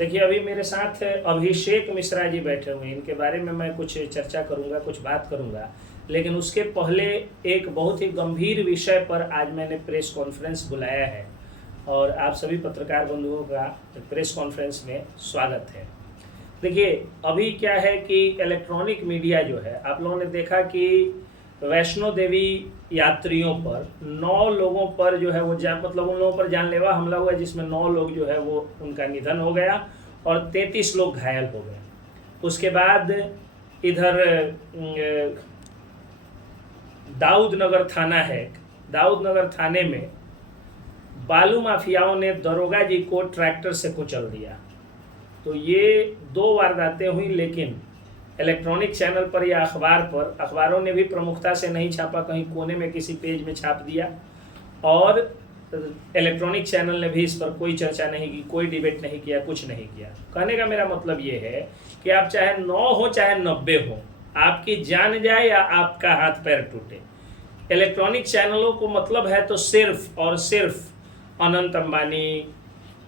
देखिए, अभी मेरे साथ अभिषेक मिश्रा जी बैठे हुए हैं। इनके बारे में मैं कुछ चर्चा करूंगा, कुछ बात करूंगा, लेकिन उसके पहले एक बहुत ही गंभीर विषय पर आज मैंने प्रेस कॉन्फ्रेंस बुलाया है और आप सभी पत्रकार बंधुओं का प्रेस कॉन्फ्रेंस में स्वागत है। देखिए, अभी क्या है कि इलेक्ट्रॉनिक मीडिया जो है, आप लोगों ने देखा कि वैष्णो देवी यात्रियों पर 9 लोगों पर जो है वो मतलब उन लोगों पर जानलेवा हमला हुआ, जिसमें 9 लोग जो है वो उनका निधन हो गया और 33 लोग घायल हो गए। उसके बाद इधर दाऊद नगर थाना है, दाऊद नगर थाने में बालू माफियाओं ने दरोगा जी को ट्रैक्टर से कुचल दिया। तो ये 2 वारदातें हुई, लेकिन इलेक्ट्रॉनिक चैनल पर या अखबार पर, अखबारों ने भी प्रमुखता से नहीं छापा, कहीं कोने में किसी पेज में छाप दिया, और इलेक्ट्रॉनिक चैनल ने भी इस पर कोई चर्चा नहीं की, कोई डिबेट नहीं किया, कुछ नहीं किया। कहने का मेरा मतलब ये है कि आप चाहे 9 हो चाहे 90 हो, आपकी जान जाए या आपका हाथ पैर टूटे, इलेक्ट्रॉनिक चैनलों को मतलब है तो सिर्फ और सिर्फ अनंत अंबानी,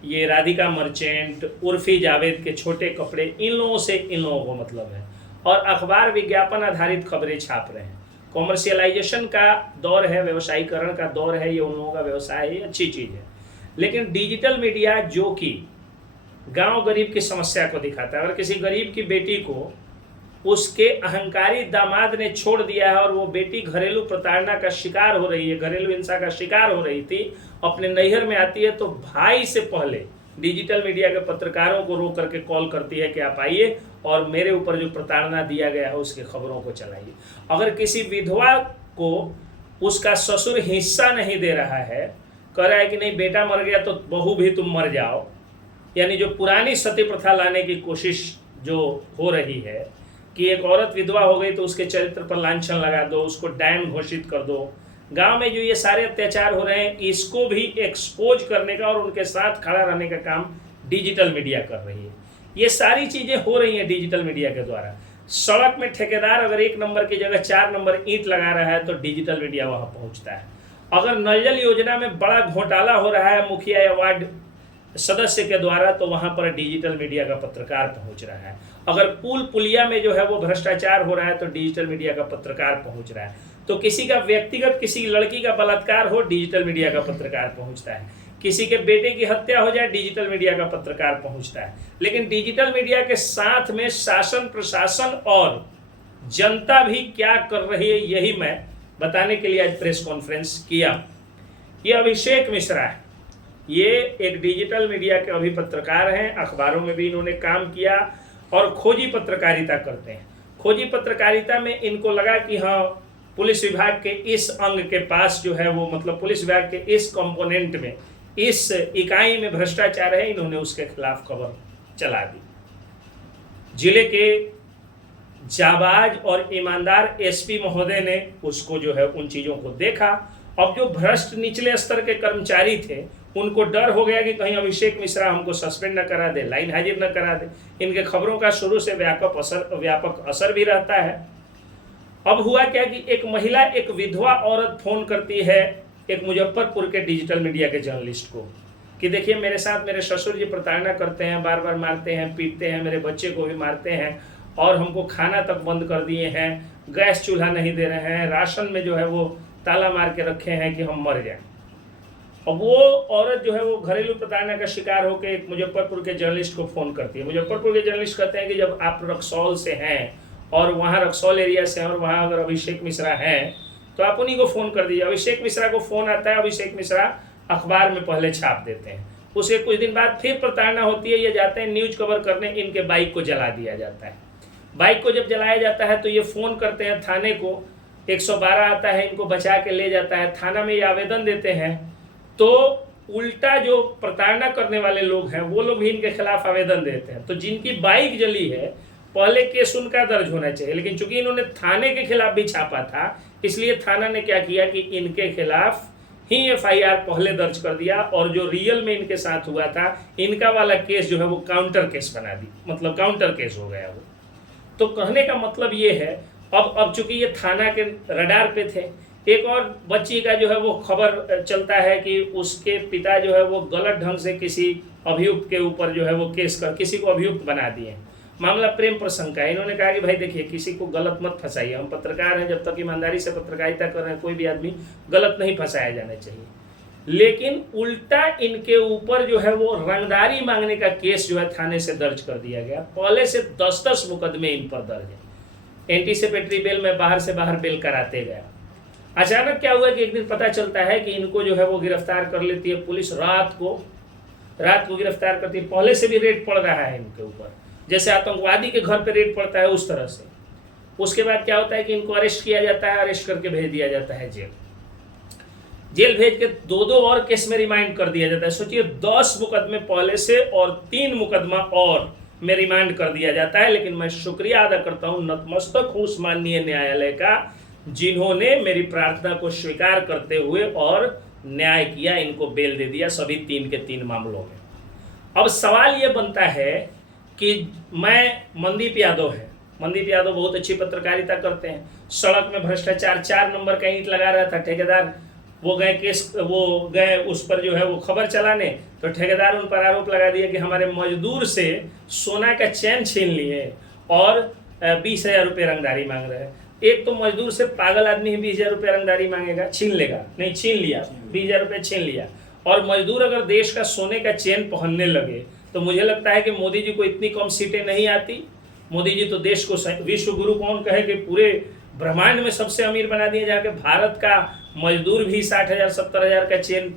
ये राधिका मर्चेंट, उर्फी जावेद के छोटे कपड़े, इन लोगों से इन लोगों को मतलब है। और अखबार विज्ञापन आधारित खबरें छाप रहे हैं। कॉमर्शियलाइजेशन का दौर है, व्यवसायीकरण का दौर है, ये उन लोगों का व्यवसाय है, अच्छी चीज़ है। लेकिन डिजिटल मीडिया जो कि गांव गरीब की समस्या को दिखाता है, और किसी गरीब की बेटी को उसके अहंकारी दामाद ने छोड़ दिया है और वो बेटी घरेलू प्रताड़ना का शिकार हो रही है, घरेलू हिंसा का शिकार हो रही थी, अपने नैहर में आती है तो भाई से पहले डिजिटल मीडिया के पत्रकारों को रोक करके कॉल करती है कि आप आइए और मेरे ऊपर जो प्रताड़ना दिया गया है उसके खबरों को चलाइए। अगर किसी विधवा को उसका ससुर हिस्सा नहीं दे रहा है, कह रहा है कि नहीं बेटा मर गया तो बहू भी तुम मर जाओ, यानी जो पुरानी सती प्रथा लाने की कोशिश जो हो रही है कि एक औरत विधवा हो गई तो उसके चरित्र पर लांछन लगा दो, उसको डैन घोषित कर दो, गांव में जो ये सारे अत्याचार हो रहे हैं इसको भी एक्सपोज करने का और उनके साथ खड़ा रहने का काम डिजिटल मीडिया कर रही है। ये सारी चीज़ें हो रही हैं डिजिटल मीडिया के द्वारा। सड़क में ठेकेदार अगर 1 नंबर की जगह 4 नंबर ईंट लगा रहा है तो डिजिटल मीडिया वहाँ पहुँचता है। अगर नल जल योजना में बड़ा घोटाला हो रहा है मुखिया या वार्ड सदस्य के द्वारा, तो वहाँ पर डिजिटल मीडिया का पत्रकार पहुँच रहा है। अगर पुल पुलिया में जो है वो भ्रष्टाचार हो रहा है तो डिजिटल मीडिया का पत्रकार पहुँच रहा है। तो किसी का व्यक्तिगत, किसी लड़की का बलात्कार हो, डिजिटल मीडिया का पत्रकार पहुँचता है। किसी के बेटे की हत्या हो जाए, डिजिटल मीडिया का पत्रकार पहुँचता है। लेकिन डिजिटल मीडिया के साथ में शासन, प्रशासन और जनता भी क्या कर रही है, यही मैं बताने के लिए आज प्रेस कॉन्फ्रेंस किया। ये अभिषेक मिश्रा है, ये एक डिजिटल मीडिया के अभी पत्रकार हैं, अखबारों में भी इन्होंने काम किया और खोजी पत्रकारिता करते हैं। खोजी पत्रकारिता में इनको लगा कि हाँ, पुलिस विभाग के इस अंग के पास जो है वो, मतलब पुलिस विभाग के इस कंपोनेंट में, इस इकाई में भ्रष्टाचार है, इन्होंने उसके खिलाफ खबर चला दी। जिले के जाबाज और ईमानदार एसपी महोदय ने उसको जो है उन चीज़ों को देखा। अब जो भ्रष्ट निचले स्तर के कर्मचारी थे उनको डर हो गया कि कहीं अभिषेक मिश्रा हमको सस्पेंड न करा दे, लाइन हाजिर न करा दे। इनके खबरों का शुरू से व्यापक असर भी रहता है। अब हुआ क्या कि एक महिला, एक विधवा औरत फोन करती है एक मुजफ्फरपुर के डिजिटल मीडिया के जर्नलिस्ट को कि देखिए मेरे साथ मेरे ससुर जी प्रताड़ना करते हैं, बार बार मारते हैं, पीटते हैं, मेरे बच्चे को भी मारते हैं और हमको खाना तक बंद कर दिए हैं, गैस चूल्हा नहीं दे रहे हैं, राशन में जो है वो ताला मार के रखे हैं कि हम मर जाएं। अब वो औरत जो है वो घरेलू प्रताड़ना का शिकार होकर एक मुजफ्फरपुर के जर्नलिस्ट को फ़ोन करती है। मुजफ्फरपुर के जर्नलिस्ट कहते हैं कि जब आप रक्सौल से हैं और वहाँ रक्सौल एरिया से हैं और वहाँ अगर अभिषेक मिश्रा हैं तो आप उन्हीं को फ़ोन कर दीजिए। अभिषेक मिश्रा को फ़ोन आता है, अभिषेक मिश्रा अखबार में पहले छाप देते हैं। उसके कुछ दिन बाद फिर प्रताड़ना होती है, ये जाते हैं न्यूज़ कवर करने, इनके बाइक को जला दिया जाता है। बाइक को जब जलाया जाता है तो ये फ़ोन करते हैं थाने को, 112 आता है, इनको बचा के ले जाता है। थाना में ये आवेदन देते हैं तो उल्टा जो प्रताड़ना करने वाले लोग हैं वो लोग भी इनके खिलाफ आवेदन देते हैं। तो जिनकी बाइक जली है पहले केस उनका दर्ज होना चाहिए, लेकिन चूंकि इन्होंने थाने के खिलाफ भी छापा था इसलिए थाना ने क्या किया कि इनके खिलाफ ही एफआईआर पहले दर्ज कर दिया और जो रियल में इनके साथ हुआ था इनका वाला केस जो है वो काउंटर केस बना दी, मतलब काउंटर केस हो गया वो। तो कहने का मतलब ये है अब चूंकि ये थाना के रडार पे थे, एक और बच्ची का जो है वो खबर चलता है कि उसके पिता जो है वो गलत ढंग से किसी अभियुक्त के ऊपर जो है वो केस कर किसी को अभियुक्त बना दिए। मामला प्रेम प्रसंग का है। इन्होंने कहा कि भाई देखिए, किसी को गलत मत फंसाइए, हम पत्रकार हैं, जब तक ईमानदारी से पत्रकारिता कर रहे हैं कोई भी आदमी गलत नहीं फंसाया जाना चाहिए। लेकिन उल्टा इनके ऊपर जो है वो रंगदारी मांगने का केस जो है थाने से दर्ज कर दिया गया। पहले से 10-10 मुकदमे इन पर दर्ज है। एंटीसिपेटरी बेल में बाहर से बाहर बेल कराते गया। अचानक क्या हुआ कि एक दिन पता चलता है कि इनको जो है वो गिरफ्तार कर लेती है पुलिस। रात को गिरफ्तार करती है। पहले से भी रेड पड़ रहा है इनके ऊपर, जैसे आतंकवादी के घर पे रेड पड़ता है उस तरह से। उसके बाद क्या होता है कि इनको अरेस्ट किया जाता है, अरेस्ट करके भेज दिया जाता है जेल भेज के 2-2 और केस में रिमांड कर दिया जाता है। सोचिए, 10 मुकदमे पहले से और 3 मुकदमा और में रिमांड कर दिया जाता है। लेकिन मैं शुक्रिया अदा करता हूँ, नतमस्तक हूँ उस माननीय न्यायालय का, जिन्होंने मेरी प्रार्थना को स्वीकार करते हुए और न्याय किया, इनको बेल दे दिया सभी 3 के 3 मामलों में। अब सवाल ये बनता है कि मनदीप यादव बहुत अच्छी पत्रकारिता करते हैं। सड़क में भ्रष्टाचार 4 नंबर का ईंट लगा रहा था ठेकेदार, वो गए उस पर जो है वो खबर चलाने, तो ठेकेदार उन पर आरोप लगा दिया कि हमारे मजदूर से सोना का चैन छीन लिए और 20,000 रुपये रंगदारी मांग रहे हैं। एक तो मजदूर से पागल आदमी 20,000 रुपये रंगदारी मांगेगा, छीन लेगा, नहीं छीन लिया, 20,000 रुपये छीन लिया। और मजदूर अगर देश का सोने का चेन पहनने लगे तो मुझे लगता है कि मोदी जी को इतनी कम सीटें नहीं आती। मोदी जी तो देश को विश्व गुरु कौन कहे कि पूरे ब्रह्मांड में सबसे अमीर बना दिए, जाके भारत का मजदूर भी 60,000 70,000 का चेन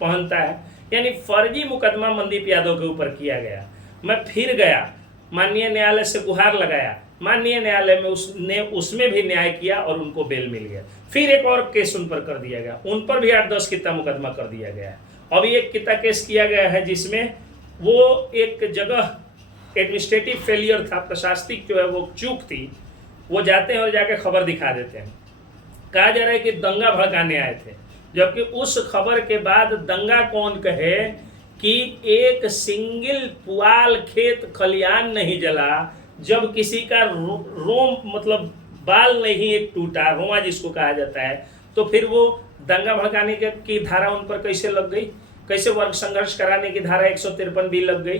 पहनता है। यानी फर्जी मुकदमा मनदीप यादव के ऊपर किया गया। मैं फिर गया, माननीय न्यायालय से गुहार लगाया, माननीय न्यायालय में उसमें भी न्याय किया और उनको बेल मिल गया। फिर एक और केस उन पर कर दिया गया, उन पर भी 8-10 किता मुकदमा कर दिया गया। अभी एक किता केस किया गया है जिसमें वो एक जगह एडमिनिस्ट्रेटिव फेलियर था, प्रशासनिक जो है वो चूक थी। वो जाते हैं और जाके खबर दिखा देते हैं, कहा जा रहा है कि दंगा भड़काने आए थे, जबकि उस खबर के बाद दंगा कौन कहे कि एक सिंगल पुआल खेत खलियान नहीं जला, जब किसी का रोम मतलब बाल नहीं एक टूटा, रोमा जिसको कहा जाता है, तो फिर वो दंगा भड़काने की धारा उन पर कैसे लग गई, कैसे वर्ग संघर्ष कराने की धारा 153 भी लग गई।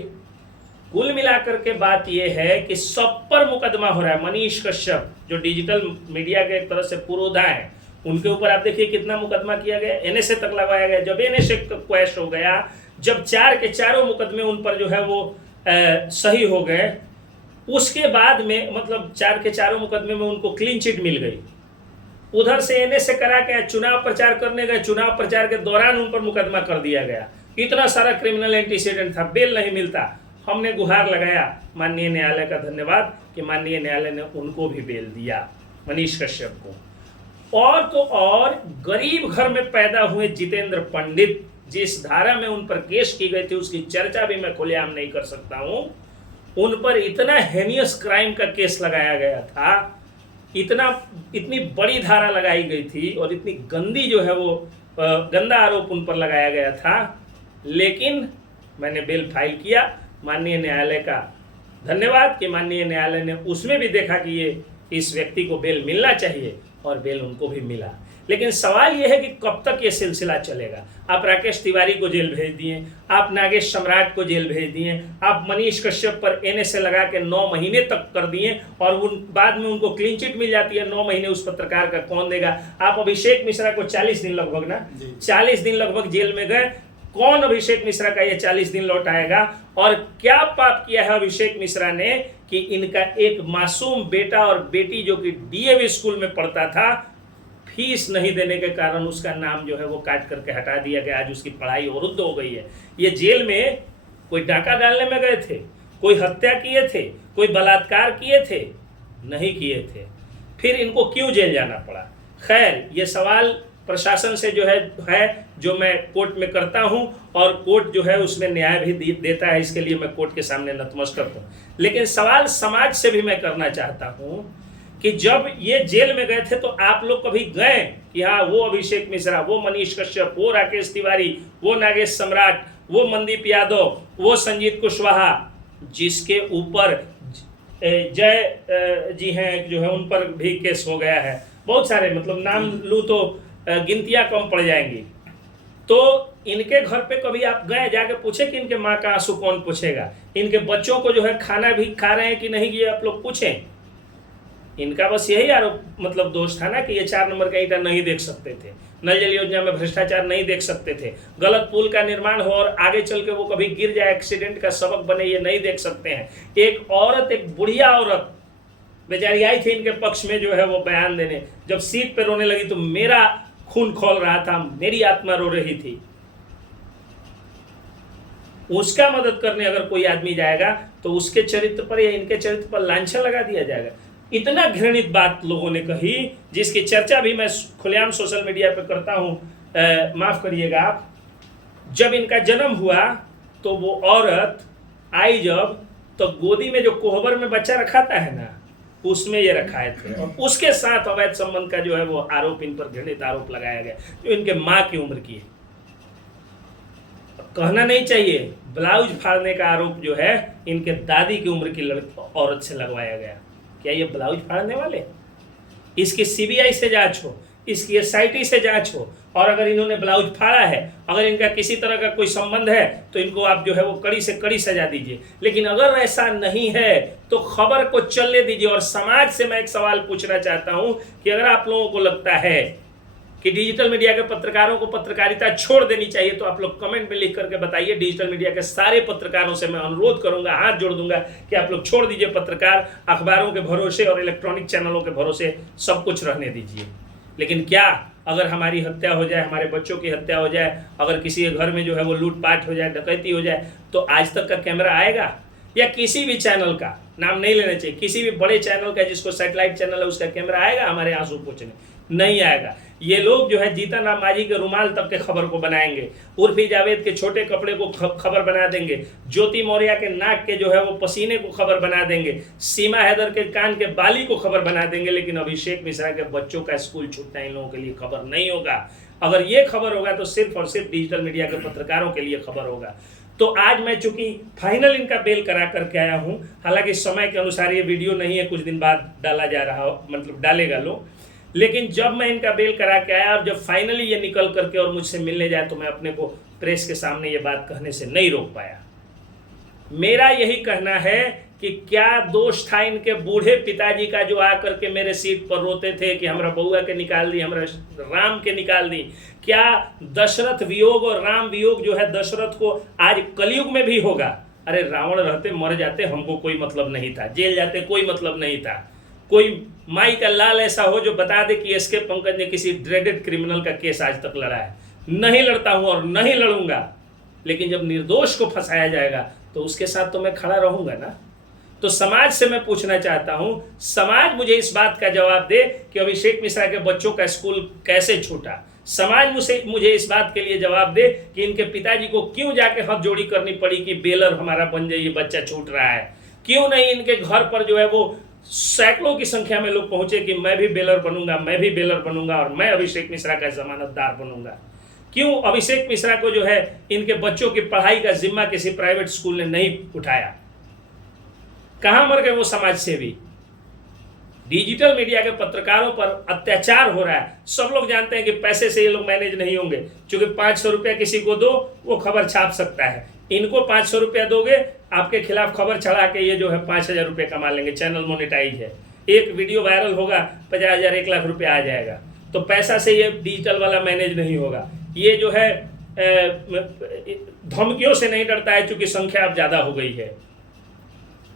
कुल मिलाकर के बात यह है कि सब पर मुकदमा हो रहा है। मनीष कश्यप जो डिजिटल मीडिया के एक तरह से पुरोधा है, उनके ऊपर आप देखिए कितना मुकदमा किया गया, एनएसए तक लगाया गया। जब एनएसए क्वैश हो गया, जब 4 के 4 मुकदमे उन पर जो है वो सही हो गए, उसके बाद में मतलब 4 के 4 मुकदमे में उनको क्लीन चिट मिल गई। उधर से एनएसए करा के चुनाव प्रचार करने गए, चुनाव प्रचार के दौरान उन पर मुकदमा कर दिया गया। इतना सारा क्रिमिनल एंटीसीडेंट था, बेल नहीं मिलता। हमने गुहार लगाया माननीय न्यायालय का, धन्यवाद कि माननीय न्यायालय ने उनको भी बेल दिया, मनीष कश्यप को। और तो और गरीब घर में पैदा हुए जितेंद्र पंडित, जिस धारा में उन पर केस की गई थी उसकी चर्चा भी मैं खुलेआम नहीं कर सकता हूं। उन पर इतना हेनियस क्राइम का केस लगाया गया था, इतनी बड़ी धारा लगाई गई थी और इतनी गंदी जो है वो गंदा आरोप उन पर लगाया गया था। लेकिन मैंने बेल फाइल किया, माननीय न्यायालय का धन्यवाद कि माननीय न्यायालय ने उसमें भी देखा कि ये इस व्यक्ति को बेल मिलना चाहिए और बेल उनको भी मिला। लेकिन सवाल यह है कि कब तक ये सिलसिला चलेगा। आप राकेश तिवारी को जेल भेज दिए, आप नागेश सम्राट को जेल भेज दिए, आप मनीष कश्यप पर एनएसए लगा के 9 महीने तक कर दिए और उन बाद में उनको क्लीन चिट मिल जाती है। 9 महीने उस पत्रकार का कौन देगा। आप अभिषेक मिश्रा को 40 दिन लगभग 40 दिन लगभग जेल में गए, कौन अभिषेक मिश्रा का ये 40 दिन लौट आएगा। और क्या पाप किया है अभिषेक मिश्रा ने कि इनका एक मासूम बेटा और बेटी जो कि डीएवी स्कूल में पढ़ता था, फीस नहीं देने के कारण उसका नाम जो है वो काट करके हटा दिया गया। आज उसकी पढ़ाई अवरुद्ध हो गई है। ये जेल में कोई डाका डालने में गए थे, कोई हत्या किए थे, कोई बलात्कार किए थे, नहीं किए थे, फिर इनको क्यों जेल जाना पड़ा। खैर, ये सवाल प्रशासन से जो है जो मैं कोर्ट में करता हूं और कोर्ट जो है उसमें न्याय भी देता है, इसके लिए मैं कोर्ट के सामने नतमस्तक हूं। लेकिन सवाल समाज से भी मैं करना चाहता हूं कि जब ये जेल में गए थे तो आप लोग कभी गए कि हाँ वो अभिषेक मिश्रा, वो मनीष कश्यप, वो राकेश तिवारी, वो नागेश सम्राट, वो मनदीप यादव, वो संजीत कुशवाहा, जिसके ऊपर जय जी हैं जो है उन पर भी केस हो गया है। बहुत सारे मतलब नाम लूँ तो गिनतियां कम पड़ जाएंगी। तो इनके घर पे कभी आप गए जाके पूछे कि इनके माँ का आंसू कौन पूछेगा? इनके बच्चों को जो है खाना भी खा रहे हैं कि नहीं, ये आप लोग पूछें। इनका बस यही आरोप मतलब दोष था ना कि ये 4 नंबर का ईंटा नहीं देख सकते थे, नल जल योजना में भ्रष्टाचार नहीं देख सकते थे, गलत पुल का निर्माण हो और आगे चल के वो कभी गिर जाए, एक्सीडेंट का सबक बने, ये नहीं देख सकते हैं। एक औरत, एक बुढ़िया औरत बेचारी आई थी इनके पक्ष में जो है वो बयान देने, जब सीट पे रोने लगी तो मेरा खून खोल रहा था, मेरी आत्मा रो रही थी। उसका मदद करने अगर कोई आदमी जाएगा तो उसके चरित्र पर या इनके चरित्र पर लांछन लगा दिया जाएगा। इतना घृणित बात लोगों ने कही, जिसकी चर्चा भी मैं खुलेआम सोशल मीडिया पे करता हूँ। माफ करिएगा आप, जब इनका जन्म हुआ तो वो औरत आई जब, तो गोदी में जो कोहबर में बच्चा रखाता है ना, उसमें ये रखाए थे, और उसके साथ अवैध संबंध का जो है वो आरोप इन पर घृणित आरोप लगाया गया, जो इनके माँ की उम्र की है। कहना नहीं चाहिए, ब्लाउज फाड़ने का आरोप जो है इनके दादी की उम्र की औरत से लगवाया गया। क्या ये ब्लाउज फाड़ने वाले? इसकी सीबीआई से जांच हो, इसकी एसआईटी से जांच हो, और अगर इन्होंने ब्लाउज फाड़ा है, अगर इनका किसी तरह का कोई संबंध है, तो इनको आप जो है वो कड़ी से कड़ी सजा दीजिए। लेकिन अगर ऐसा नहीं है तो खबर को चलने दीजिए। और समाज से मैं एक सवाल पूछना चाहता हूं कि अगर आप लोगों को लगता है कि डिजिटल मीडिया के पत्रकारों को पत्रकारिता छोड़ देनी चाहिए, तो आप लोग कमेंट में लिख करके बताइए। डिजिटल मीडिया के सारे पत्रकारों से मैं अनुरोध करूंगा, हाथ जोड़ दूंगा कि आप लोग छोड़ दीजिए पत्रकार, अखबारों के भरोसे और इलेक्ट्रॉनिक चैनलों के भरोसे सब कुछ रहने दीजिए। लेकिन क्या अगर हमारी हत्या हो जाए, हमारे बच्चों की हत्या हो जाए, अगर किसी के घर में जो है वो लूटपाट हो जाए, डकैती हो जाए, तो आज तक का कैमरा आएगा? या किसी भी चैनल का नाम नहीं लेना चाहिए, किसी भी बड़े चैनल का जिसको सैटेलाइट चैनल है उसका कैमरा आएगा हमारे आंसू पोंछने? नहीं आएगा। ये लोग जो है जीतन राम मांझी के रुमाल तक के खबर को बनाएंगे, उर्फी जावेद के छोटे कपड़े को खबर बना देंगे, ज्योति मौर्य के नाक के जो है वो पसीने को खबर बना देंगे, सीमा हैदर के कान के बाली को खबर बना देंगे। लेकिन अभिषेक मिश्रा के बच्चों का स्कूल छूटना इन लोगों के लिए खबर नहीं होगा। अगर ये खबर होगा तो सिर्फ और सिर्फ डिजिटल मीडिया के पत्रकारों के लिए खबर होगा। तो आज मैं चूंकि फाइनल इनका बेल करा करके आया हूं, हालांकि समय के अनुसार ये वीडियो नहीं है, कुछ दिन बाद डाला जा रहा हो, मतलब डालेगा लोग, लेकिन जब मैं इनका बेल करा के आया और जब फाइनली ये निकल करके और मुझसे मिलने जाए, तो मैं अपने को प्रेस के सामने ये बात कहने से नहीं रोक पाया। मेरा यही कहना है कि क्या दोष था इनके बूढ़े पिताजी का, जो आकर के मेरे सीट पर रोते थे कि हमरा बउआ के निकाल दी, हमरा राम के निकाल दी। क्या दशरथ वियोग और राम वियोग जो है दशरथ को आज कलयुग में भी होगा? अरे रावण रहते मर जाते, हमको कोई मतलब नहीं था, जेल जाते कोई मतलब नहीं था। कोई माई का लाल ऐसा हो जो बता दे कि एसके पंकज ने किसी ड्रेडेड क्रिमिनल का केस आज तक लड़ा है? नहीं लड़ता हूं और नहीं लड़ूंगा। लेकिन जब निर्दोष को फंसाया जाएगा तो उसके साथ तो मैं खड़ा रहूंगा ना। तो समाज से मैं पूछना चाहता हूं, समाज मुझे इस बात का जवाब दे कि अभिषेक मिश्रा के बच्चों का स्कूल कैसे छूटा। समाज मुझे इस बात के लिए जवाब दे कि इनके पिताजी को क्यों जाके हाथ जोड़ी करनी पड़ी कि बेलर हमारा बन जाइए, बच्चा छूट रहा है। क्यों नहीं इनके घर पर जो है वो सैकड़ों की संख्या में लोग पहुंचे कि मैं भी बेलर बनूंगा, मैं भी बेलर बनूंगा और मैं अभिषेक मिश्रा का जमानतदार बनूंगा। क्यों अभिषेक मिश्रा को जो है इनके बच्चों की पढ़ाई का जिम्मा किसी प्राइवेट स्कूल ने नहीं उठाया? कहां मर गए वो समाज सेवी? डिजिटल मीडिया के पत्रकारों पर अत्याचार हो रहा है। सब लोग जानते हैं कि पैसे से ये लोग मैनेज नहीं होंगे, क्योंकि 500 रुपया किसी को दो वो खबर छाप सकता है। इनको 500 रुपया दोगे, आपके खिलाफ खबर चढ़ा के ये जो है 5000 रुपये कमा लेंगे। चैनल मोनेटाइज है, एक वीडियो वायरल होगा 50,000 1 लाख रुपया आ जाएगा। तो पैसा से ये डिजिटल वाला मैनेज नहीं होगा। ये जो है धमकियों से नहीं डरता है, चूंकि संख्या अब ज़्यादा हो गई है।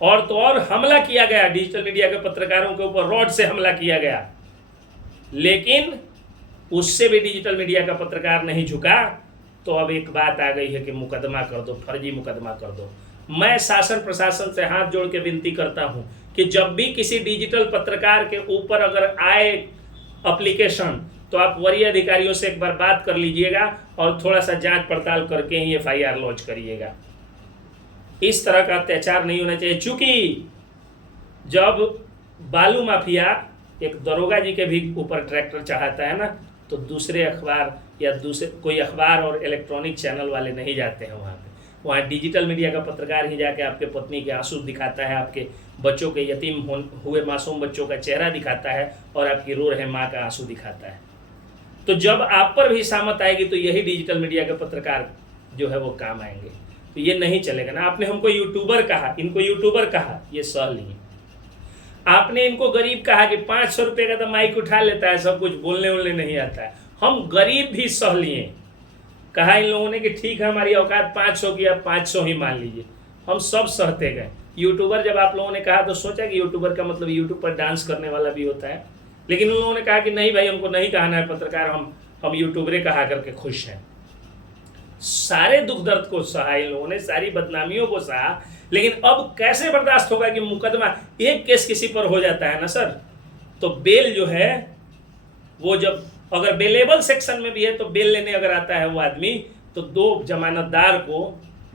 और तो और हमला किया गया डिजिटल मीडिया के पत्रकारों के ऊपर, रॉड से हमला किया गया, लेकिन उससे भी डिजिटल मीडिया का पत्रकार नहीं झुका। तो अब एक बात आ गई है कि मुकदमा कर दो, फर्जी मुकदमा कर दो। मैं शासन प्रशासन से हाथ जोड़ के विनती करता हूं कि जब भी किसी डिजिटल पत्रकार के ऊपर अगर आए एप्लीकेशन, तो आप वरीय अधिकारियों से एक बार बात कर लीजिएगा और थोड़ा सा जांच पड़ताल करके ही FIR लॉन्च करिएगा। इस तरह का अत्याचार नहीं होना चाहिए। चूंकि जब बालू माफिया एक दरोगा जी के भी ऊपर ट्रैक्टर चढ़ाता है ना, तो दूसरे अखबार या दूसरे कोई अखबार और इलेक्ट्रॉनिक चैनल वाले नहीं जाते हैं वहाँ पे। वहाँ डिजिटल मीडिया का पत्रकार ही जाके आपके पत्नी के आंसू दिखाता है, आपके बच्चों के यतीम हुए मासूम बच्चों का चेहरा दिखाता है और आपकी रो रहे माँ का आंसू दिखाता है। तो जब आप पर भी सामत आएगी तो यही डिजिटल मीडिया के पत्रकार जो है वो काम आएंगे। तो ये नहीं चलेगा ना। आपने हमको यूट्यूबर कहा, इनको यूट्यूबर कहा, ये सह लिए। आपने इनको गरीब कहा कि 500 रुपये का तो माइक उठा लेता है, सब कुछ बोलने वोलने नहीं आता है, हम गरीब भी सह लिए। कहा इन लोगों ने कि ठीक है हमारी औकात 500 की, आप 500 ही मान लीजिए, हम सब सहते गए। यूट्यूबर जब आप लोगों ने कहा तो सोचा कि यूट्यूबर का मतलब यूट्यूब पर डांस करने वाला भी होता है, लेकिन उन लोगों ने कहा कि नहीं भाई, हमको नहीं कहना है पत्रकार, हम यूट्यूबरे कहा करके खुश हैं। सारे दुख दर्द को सहा इन लोगों ने, सारी बदनामियों को सहा, लेकिन अब कैसे बर्दाश्त होगा कि मुकदमा एक केस किसी पर हो जाता है ना सर, तो बेल जो है वो जब अगर बेलेबल सेक्शन में भी है तो बेल लेने अगर आता है वो आदमी, तो 2 जमानतदार को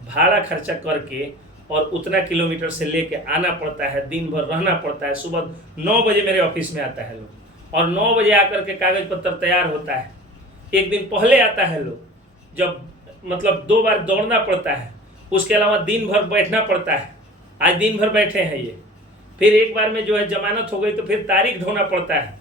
भाड़ा खर्चा करके और उतना किलोमीटर से लेके आना पड़ता है, दिन भर रहना पड़ता है। सुबह 9 बजे मेरे ऑफिस में आता है लोग, और 9 बजे आकर के कागज पत्र तैयार होता है। एक दिन पहले आता है लोग, जब मतलब 2 बार दौड़ना पड़ता है, उसके अलावा दिन भर बैठना पड़ता है। आज दिन भर बैठे हैं ये, फिर एक बार में जो है जमानत हो गई तो फिर तारीख ढोना पड़ता है,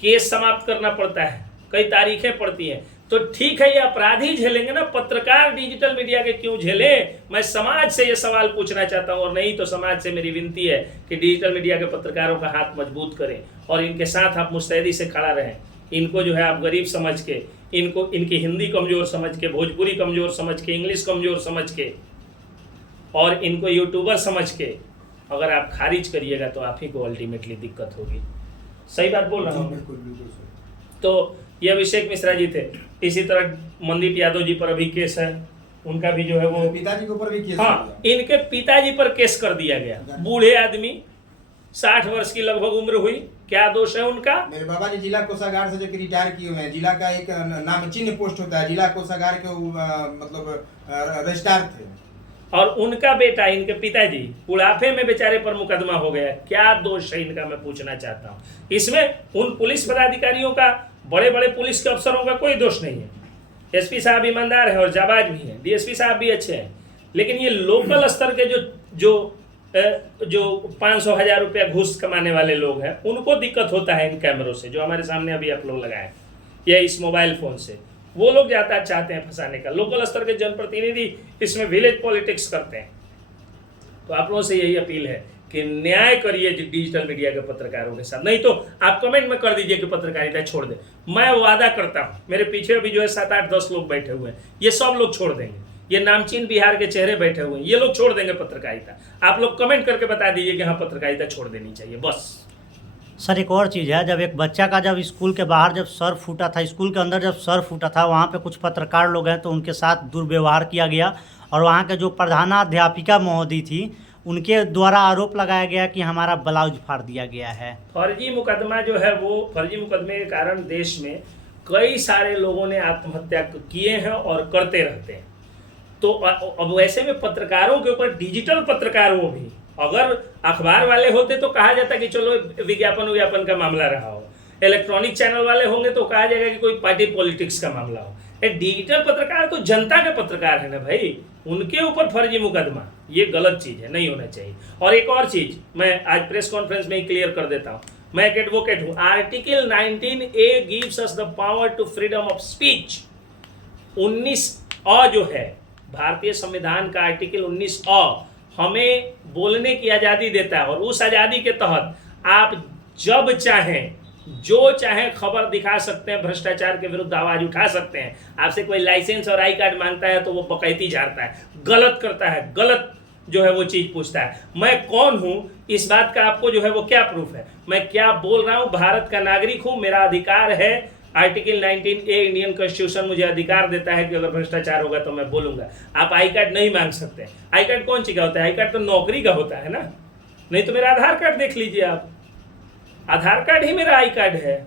केस समाप्त करना पड़ता है, कई तारीखें पड़ती हैं। तो ठीक है ये अपराधी झेलेंगे ना, पत्रकार डिजिटल मीडिया के क्यों झेले? मैं समाज से ये सवाल पूछना चाहता हूँ, और नहीं तो समाज से मेरी विनती है कि डिजिटल मीडिया के पत्रकारों का हाथ मजबूत करें और इनके साथ आप मुस्तैदी से खड़ा रहें। इनको जो है आप गरीब समझ के, इनको इनकी हिंदी कमज़ोर समझ के, भोजपुरी कमज़ोर समझ के, इंग्लिश कमज़ोर समझ के, और इनको यूट्यूबर समझ के अगर आप खारिज करिएगा तो आप ही को अल्टीमेटली दिक्कत होगी। सही बात बोल रहा हूँ? तो ये अभिषेक मिश्रा जी थे। इसी तरह मनदीप यादव जी पर अभी केस है, उनका भी जो है वो पिताजी के ऊपर भी केस, हाँ, इनके पिताजी पर केस कर दिया गया। बूढ़े आदमी, 60 वर्ष की लगभग उम्र हुई, क्या दोष है उनका? मेरे बाबा जी जिला कोषागार से जो रिटायर किए हुए हैं, जिला का एक नाम चिन्ह पोस्ट होता है, जिला कोषागार के मतलब रजिस्ट्रार थे, और उनका बेटा, इनके पिताजी बुढ़ापे में बेचारे पर मुकदमा हो गया। क्या दोष है इनका, मैं पूछना चाहता हूँ। इसमें उन पुलिस पदाधिकारियों का, बड़े बड़े पुलिस के अफसरों का कोई दोष नहीं है। एसपी साहब ईमानदार है और जाबाज भी हैं, डीएसपी साहब भी अच्छे हैं, लेकिन ये लोकल स्तर के जो 500,000 रुपया घूस कमाने वाले लोग हैं, उनको दिक्कत होता है इन कैमरों से, जो हमारे सामने अभी आप लोग लगाए, या इस मोबाइल फ़ोन से। वो लोग ज़्यादा चाहते हैं फंसाने का। लोकल स्तर के जनप्रतिनिधि इसमें विलेज पॉलिटिक्स करते हैं। तो आप लोगों से यही अपील है कि न्याय करिए डिजिटल मीडिया के पत्रकारों के साथ, नहीं तो आप कमेंट में कर दीजिए कि पत्रकारिता छोड़ दे। मैं वादा करता हूँ, मेरे पीछे अभी जो है 7, 8, 10 लोग बैठे हुए हैं, ये सब लोग छोड़ देंगे। ये नामचीन बिहार के चेहरे बैठे हुए हैं, ये लोग छोड़ देंगे पत्रकारिता। आप लोग कमेंट करके बता दीजिए कि हाँ पत्रकारिता छोड़ देनी चाहिए, बस। सर एक और चीज़ है, जब एक बच्चा का जब स्कूल के बाहर जब सर फूटा था, स्कूल के अंदर जब सर फूटा था, वहाँ पे कुछ पत्रकार लोग हैं तो उनके साथ दुर्व्यवहार किया गया, और वहाँ के जो प्रधानाध्यापिका महोदय थी उनके द्वारा आरोप लगाया गया कि हमारा ब्लाउज फाड़ दिया गया है। फर्जी मुकदमा जो है वो, फर्जी मुकदमे के कारण देश में कई सारे लोगों ने आत्महत्या किए हैं और करते रहते हैं। तो अब वैसे में पत्रकारों के ऊपर, डिजिटल पत्रकार वो भी, अगर अखबार वाले होते तो कहा जाता कि चलो विज्ञापन का मामला रहा हो, इलेक्ट्रॉनिक चैनल वाले होंगे तो कहा जाएगा कि कोई पार्टी पॉलिटिक्स का मामला हो। डिजिटल पत्रकार तो जनता के पत्रकार है ना भाई, उनके ऊपर फर्जी मुकदमा, ये गलत चीज़ है, नहीं होना चाहिए। और एक और चीज़ मैं आज प्रेस कॉन्फ्रेंस में ही क्लियर कर देता हूँ, मैं एक एडवोकेट हूँ। Article 19A gives us the power to freedom of speech. 19A जो है भारतीय संविधान का आर्टिकल 19A हमें बोलने की आज़ादी देता है, और उस आज़ादी के तहत आप जब चाहें जो चाहे खबर दिखा सकते हैं, भ्रष्टाचार के विरुद्ध आवाज उठा सकते हैं। आपसे कोई लाइसेंस और आई कार्ड मांगता है तो वो बकैती झाड़ता है, गलत करता है, गलत जो है वो चीज़ पूछता है। मैं कौन हूँ इस बात का आपको जो है वो क्या प्रूफ है? मैं क्या बोल रहा हूँ? भारत का नागरिक हूँ, मेरा अधिकार है। आर्टिकल 19A इंडियन कॉन्स्टिट्यूशन मुझे अधिकार देता है कि अगर भ्रष्टाचार होगा तो मैं बोलूँगा। आप आई कार्ड नहीं मांग सकते। आई कार्ड कौन चीज़ का होता है? आई कार्ड तो नौकरी का होता है ना, नहीं तो मेरा आधार कार्ड देख लीजिए आप, आधार कार्ड ही मेरा आई कार्ड है।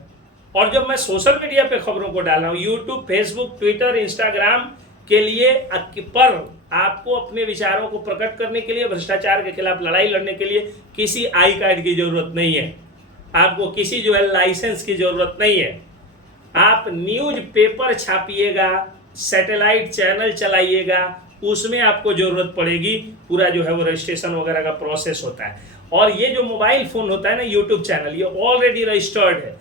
और जब मैं सोशल मीडिया पे खबरों को डाल रहा हूँ, यूट्यूब, फेसबुक, ट्विटर, इंस्टाग्राम के लिए पर आपको अपने विचारों को प्रकट करने के लिए, भ्रष्टाचार के खिलाफ लड़ाई लड़ने के लिए किसी आई कार्ड की जरूरत नहीं है, आपको किसी जो है लाइसेंस की जरूरत नहीं है। आप न्यूज पेपर छापिएगा, सैटेलाइट चैनल चलाइएगा, उसमें आपको ज़रूरत पड़ेगी। पूरा जो है वो रजिस्ट्रेशन वगैरह का प्रोसेस होता है। और ये जो मोबाइल फ़ोन होता है ना, यूट्यूब चैनल, ये ऑलरेडी रजिस्टर्ड है।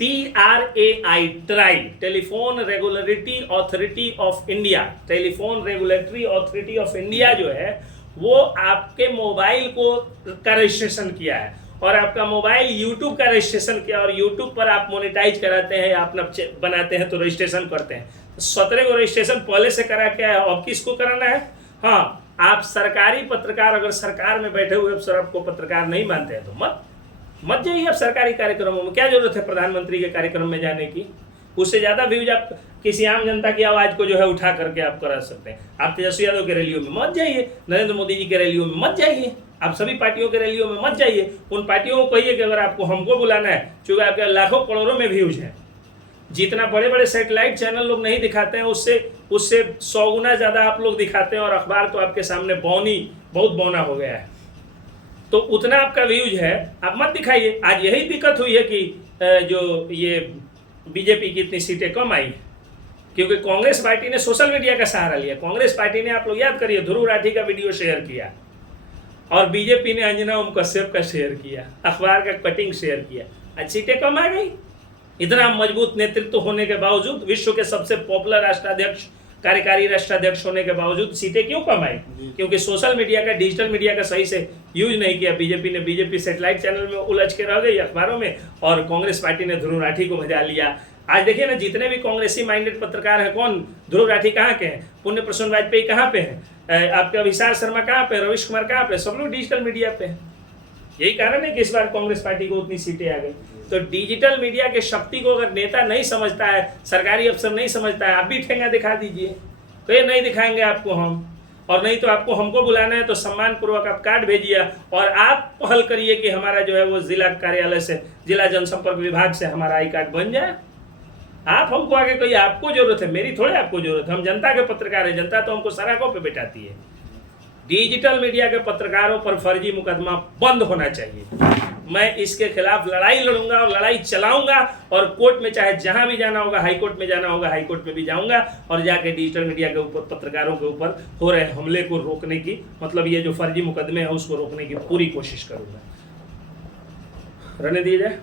TRAI, try, telephone regulatory authority of India, telephone regulatory authority of India जो है वो आपके मोबाइल का रजिस्ट्रेशन किया है और आपका मोबाइल यूट्यूब का रजिस्ट्रेशन किया और यूट्यूब पर आप मोनेटाइज कराते हैं या अपना बनाते हैं तो रजिस्ट्रेशन करते हैं। 17 को रजिस्ट्रेशन पहले से करा के है, अब किसको कराना है? हाँ, आप सरकारी पत्रकार, अगर सरकार में बैठे हुए अफसर आपको पत्रकार नहीं मानते हैं तो मत जाइए आप सरकारी कार्यक्रमों में। क्या जरूरत है प्रधानमंत्री के कार्यक्रम में जाने की? उससे ज़्यादा व्यूज आप किसी आम जनता की आवाज़ को जो है उठा करके आप करा सकते हैं। आप तेजस्वी यादव के रैलियों में मत जाइए, नरेंद्र मोदी जी के रैलियों में मत जाइए, आप सभी पार्टियों के रैलियों में मत जाइए। उन पार्टियों को कहिए कि अगर आपको हमको बुलाना है, चूँकि आपके लाखों करोड़ों में व्यूज हैं, जितना बड़े बड़े सैटेलाइट चैनल लोग नहीं दिखाते हैं उससे 100 गुना ज़्यादा आप लोग दिखाते हैं और अखबार तो आपके सामने बहुत बौना हो गया है, तो उतना आपका व्यूज है, आप मत दिखाइए। आज यही दिक्कत हुई है कि जो ये बीजेपी की इतनी सीटें कम आई क्योंकि कांग्रेस पार्टी ने सोशल मीडिया का सहारा लिया। कांग्रेस पार्टी ने, आप लोग याद करिए, ध्रुव राठी का वीडियो शेयर किया और बीजेपी ने अंजना ओम कश्यप का शेयर किया, अखबार का कटिंग शेयर किया, आज सीटें कम आ गई। इतना मजबूत नेतृत्व होने के बावजूद, विश्व के सबसे पॉपुलर राष्ट्राध्यक्ष, कार्यकारी राष्ट्राध्यक्ष होने के बावजूद सीटें क्यों कम आई? क्योंकि सोशल मीडिया का, डिजिटल मीडिया का सही से यूज नहीं किया बीजेपी ने। बीजेपी सैटेलाइट चैनल में उलझ के रह गई, अखबारों में, और कांग्रेस पार्टी ने ध्रुव राठी को भजा लिया। आज देखिए ना, जितने भी कांग्रेसी माइंडेड पत्रकार हैं, कौन? ध्रुव राठी कहाँ के हैं, पुण्य प्रसून वाजपेयी कहाँ पे हैं, आपके अभिसार शर्मा कहाँ पे, रविश कुमार कहाँ पे, सब लोग डिजिटल मीडिया पे हैं। यही कारण है कि इस बार कांग्रेस पार्टी को उतनी सीटें आ गई। तो डिजिटल मीडिया के शक्ति को अगर नेता नहीं समझता है, सरकारी अफसर नहीं समझता है, आप भी ठेंगा दिखा दीजिए। तो ये नहीं दिखाएंगे आपको हम, और नहीं तो आपको हमको बुलाना है तो सम्मान पूर्वक आप कार्ड भेजिए और आप पहल करिए कि हमारा जो है वो जिला कार्यालय से, जिला जनसंपर्क विभाग से हमारा आई कार्ड बन जाए। आप हमको आगे कहिए, आपको जरूरत है, मेरी थोड़े आपको जरूरत है। हम जनता के पत्रकार हैं, जनता तो हमको सराखों पे बिठाती है। डिजिटल मीडिया के पत्रकारों पर फर्जी मुकदमा बंद होना चाहिए। मैं इसके खिलाफ लड़ाई लड़ूंगा और लड़ाई चलाऊंगा और कोर्ट में, चाहे जहां भी जाना होगा, हाई कोर्ट में जाना होगा, हाई कोर्ट में भी जाऊंगा और जाके डिजिटल मीडिया के ऊपर, पत्रकारों के ऊपर हो रहे हमले को रोकने की, मतलब ये जो फर्जी मुकदमे हैं उसको रोकने की पूरी कोशिश करूंगा। रहने दिया जाए।